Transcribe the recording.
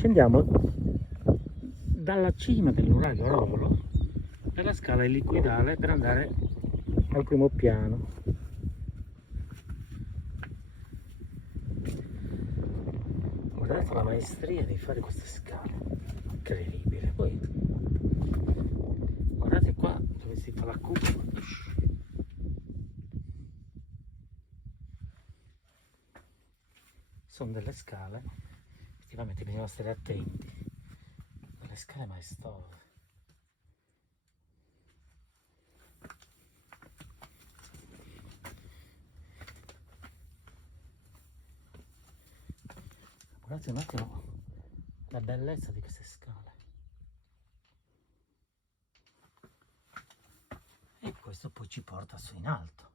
Scendiamo dalla cima dell'Uraglio Rolo per la scala elicoidale per andare al primo piano. Guardate la maestria di fare queste scale, incredibile. Poi guardate qua dove si fa la cupola. Sono delle scale, effettivamente bisogna stare attenti, delle scale maestose. Guardate un attimo la bellezza di queste scale. E questo poi ci porta su in alto.